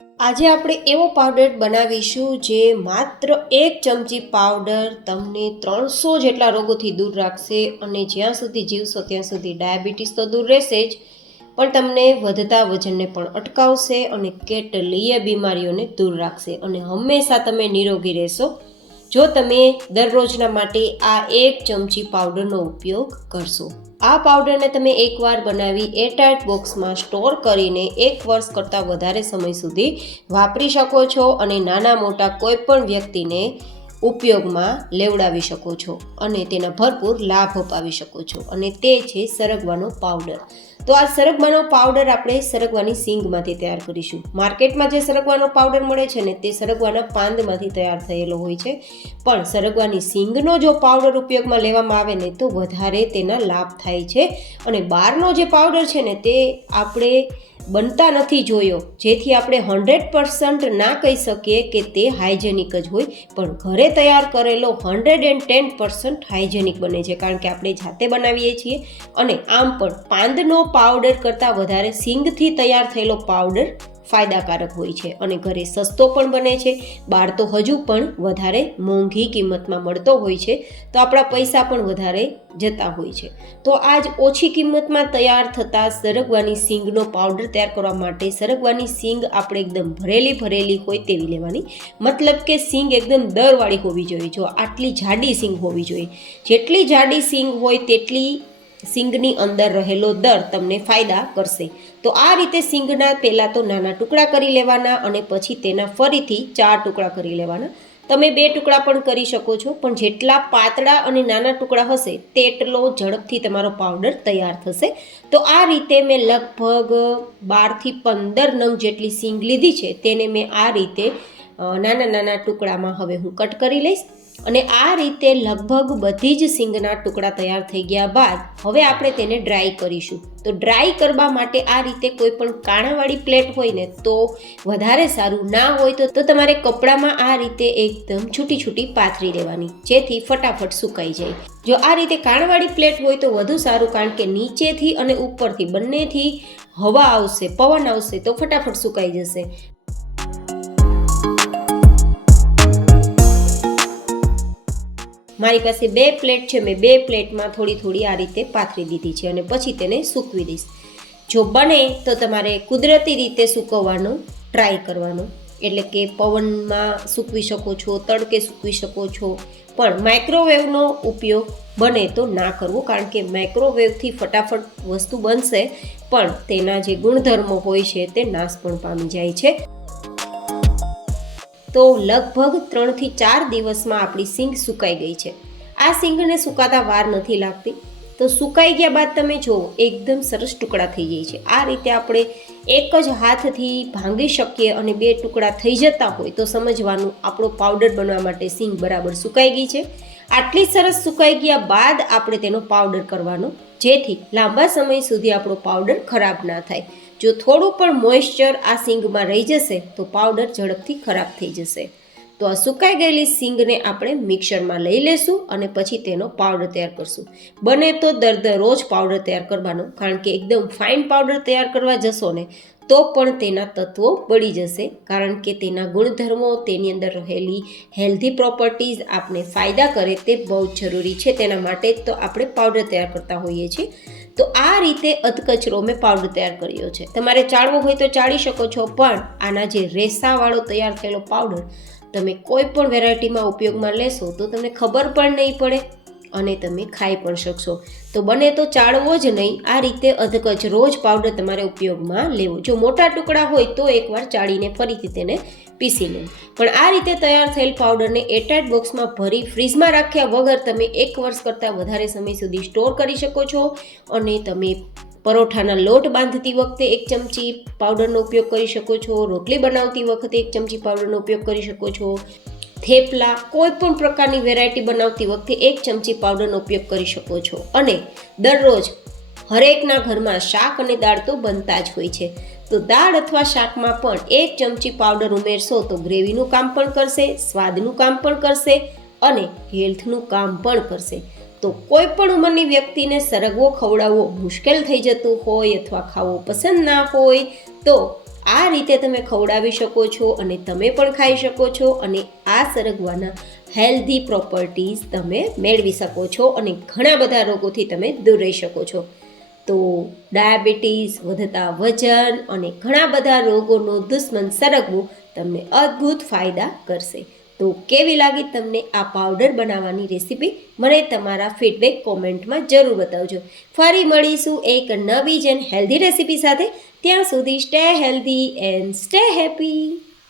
આજે આપણે એવો પાવડર બનાવીશું જે માત્ર 1 ચમચી પાવડર તમને 300 જેટલા રોગોથી દૂર રાખશે અને જ્યાં સુધી જીવશો ત્યાં સુધી ડાયાબિટીસ તો દૂર રહેશે જ, પણ તમને વધતા વજનને પણ અટકાવશે અને કેટલીય બીમારીઓને દૂર રાખશે અને હંમેશા તમે નિરોગી રહેશો જો તમે દરરોજના માટે આ 1 ચમચી પાવડરનો ઉપયોગ કરશો. આ પાવડરને તમે એકવાર બનાવી એરટાઇટ બોક્સમાં સ્ટોર કરીને 1 વર્ષ કરતાં વધારે સમય સુધી વાપરી શકો છો અને નાના મોટા કોઈ પણ વ્યક્તિને ઉપયોગમાં લેવડાવી શકો છો અને તેના ભરપૂર લાભ અપાવી શકો છો અને તે છે સરગવાનો પાવડર. તો આ સરગવાનો પાવડર આપણે સરગવાની સિંગમાંથી તૈયાર કરીશું. માર્કેટમાં જે સરગવાનો પાવડર મળે છે ને તે સરગવાના પાંદમાંથી તૈયાર થયેલો હોય છે, પણ સરગવાની સિંગનો જો પાવડર ઉપયોગમાં લેવામાં આવે ને તો વધારે તેના લાભ થાય છે. અને બહારનો જે પાવડર છે ને તે આપણે બનતા નથી જોયો, જેથી આપણે 100% ના કહી શકીએ કે તે હાઇજેનિક જ હોય, પણ ઘરે તૈયાર કરેલો 110% હાઇજેનિક બને છે, કારણ કે આપણે જાતે બનાવીએ છીએ. અને આમ પણ પાંદનો પાવડર કરતાં વધારે સિંગથી તૈયાર થયેલો પાવડર ફાયદાકારક હોય છે અને ઘરે સસ્તો પણ બને છે. બહાર તો હજુ પણ વધારે મોંઘી કિંમતમાં મળતો હોય છે, તો આપણા પૈસા પણ વધારે જતા હોય છે. તો આજ ઓછી કિંમતમાં તૈયાર થતા સરગવાની સિંગનો પાવડર તૈયાર કરવા માટે સરગવાની સિંગ આપણે એકદમ ભરેલી હોય તેવી લેવાની. મતલબ કે સિંગ એકદમ દરવાળી હોવી જોઈએ. જો આટલી જાડી સિંગ હોવી જોઈએ. જેટલી જાડી સિંગ હોય તેટલી સિંગની અંદર રહેલો દર તમને ફાયદા કરશે. તો આ રીતે સિંગના પહેલાં તો નાના ટુકડા કરી લેવાના અને પછી તેના ફરીથી 4 ટુકડા કરી લેવાના. તમે 2 ટુકડા પણ કરી શકો છો, પણ જેટલા પાતળા અને નાના ટુકડા હશે તેટલો ઝડપથી તમારો પાવડર તૈયાર થશે. તો આ રીતે મેં લગભગ 12થી 15 નંગ જેટલી સિંગ લીધી છે, તેને મેં આ રીતે નાના ટુકડામાં હવે હું કટ કરી લઈશ. અને આ રીતે લગભગ બધી જ સિંગના ટુકડા તૈયાર થઈ ગયા બાદ હવે આપણે તેને ડ્રાય કરીશું. તો ડ્રાય કરવા માટે આ રીતે કોઈ પણ કાણાવાળી પ્લેટ હોય ને તો વધારે સારું, ના હોય તો તમારે કપડામાં આ રીતે એકદમ છૂટી પાથરી દેવાની, જેથી ફટાફટ સુકાઈ જાય. જો આ રીતે કાણાવાળી પ્લેટ હોય તો વધુ સારું, કારણ કે નીચેથી અને ઉપરથી બંનેથી હવા આવશે, પવન આવશે તો ફટાફટ સુકાઈ જશે. મારી પાસે 2 પ્લેટ છે, મેં 2 પ્લેટમાં થોડી આ રીતે પાથરી દીધી છે અને પછી તેને સૂકવી દઈશ. જો બને તો તમારે કુદરતી રીતે સૂકવવાનો ટ્રાય કરવાનો, એટલે કે પવનમાં સૂકવી શકો છો, તડકે સૂકવી શકો છો, પણ માઇક્રોવેવનો ઉપયોગ બને તો ના કરવો, કારણ કે માઇક્રોવેવથી ફટાફટ વસ્તુ બનશે પણ તેના જે ગુણધર્મો હોય છે તે નાશ પણ પામી જાય છે. તો લગભગ 3થી 4 દિવસમાં આપણી સિંગ સુકાઈ ગઈ છે. આ સિંગને સુકાતા વાર નથી લાગતી. તો સુકાઈ ગયા બાદ તમે જુઓ એકદમ સરસ ટુકડા થઈ જાય છે. આ રીતે આપણે એક જ હાથથી ભાંગી શકીએ અને 2 ટુકડા થઈ જતા હોય તો સમજવાનું આપણો પાવડર બનવા માટે સિંગ બરાબર સુકાઈ ગઈ છે. આટલી સરસ સુકાઈ ગયા બાદ આપણે તેનો પાવડર કરવાનો, જેથી લાંબા સમય સુધી આપણો પાવડર ખરાબ ના થાય. જો થોડું પણ મોઇશ્ચર આ સિંગમાં રહી જશે તો પાવડર ઝડપથી ખરાબ થઈ જશે. તો આ સુકાઈ ગયેલી સિંગને આપણે મિક્સરમાં લઈ લેશું અને પછી તેનો પાવડર તૈયાર કરશું. બને તો દરરોજ પાવડર તૈયાર કરવાનો, કારણ કે એકદમ ફાઇન પાવડર તૈયાર કરવા જશો ને તો પણ તેના તત્વો બળી જશે, કારણ કે તેના ગુણધર્મો, તેની અંદર રહેલી હેલ્ધી પ્રોપર્ટીઝ આપને ફાયદા કરે તે બહુ જ જરૂરી છે. તેના માટે તો આપણે પાવડર તૈયાર કરતા હોઈએ છીએ. તો આ રીતે અધકચરો મેં પાવડર તૈયાર કર્યો છે. તમારે ચાળવો હોય તો ચાળી શકો છો, પણ આના જે રેસાવાળો તૈયાર થયેલો પાવડર તમે કોઈ પણ વેરાયટીમાં ઉપયોગમાં લેશો તો તમને ખબર પણ નહીં પડે અને તમે ખાઈ પણ શકશો. તો બને તો ચાળવો જ નહીં, આ રીતે અધકચરો જ પાવડર તમારે ઉપયોગમાં લેવો. જો મોટા ટુકડા હોય તો એકવાર ચાળીને ફરીથી તેને પીસી લેવું. પણ આ રીતે તૈયાર થયેલ પાવડરને એરટાઇટ બોક્સમાં ભરી ફ્રીજમાં રાખ્યા વગર તમે 1 વર્ષ કરતાં વધારે સમય સુધી સ્ટોર કરી શકો છો. અને તમે પરોઠાના લોટ બાંધતી વખતે 1 ચમચી પાવડરનો ઉપયોગ કરી શકો છો, રોટલી બનાવતી વખતે 1 ચમચી પાવડરનો ઉપયોગ કરી શકો છો, થેપલા કોઈ પણ પ્રકારની વેરાયટી બનાવતી વખતે 1 ચમચી પાવડરનો ઉપયોગ કરી શકો છો. અને દરરોજ હરેકના ઘરમાં શાક અને દાળ તો બનતા જ હોય છે, તો દાળ અથવા શાકમાં પણ 1 ચમચી પાવડર ઉમેરશો તો ગ્રેવીનું કામ પણ કરશે, સ્વાદનું કામ પણ કરશે અને હેલ્થનું કામ પણ કરશે. તો કોઈ પણ ઉંમરની વ્યક્તિને સરગવો ખવડાવવો મુશ્કેલ થઈ જતું હોય અથવા ખાવો પસંદ ના હોય તો આ રીતે તમે ખવડાવી શકો છો અને તમે પણ ખાઈ શકો છો અને આ સરગવાના હેલ્ધી પ્રોપર્ટીઝ તમે મેળવી શકો છો અને ઘણા બધા રોગોથી તમે દૂર રહી શકો છો. તો ડાયાબિટીસ, વધતા વજન અને ઘણા બધા રોગોનો દુશ્મન સરગવો તમને અદ્ભુત ફાયદા કરશે. તો કેવી લાગી તમને આ પાવડર બનાવવાની રેસીપી? મને તમારા ફીડબેક કોમેન્ટમાં જરૂર બતાવજો. ફરી મળીશું એક નવી જ એન્ડ હેલ્ધી રેસીપી સાથે. ત્યાં સુધી stay healthy and stay happy.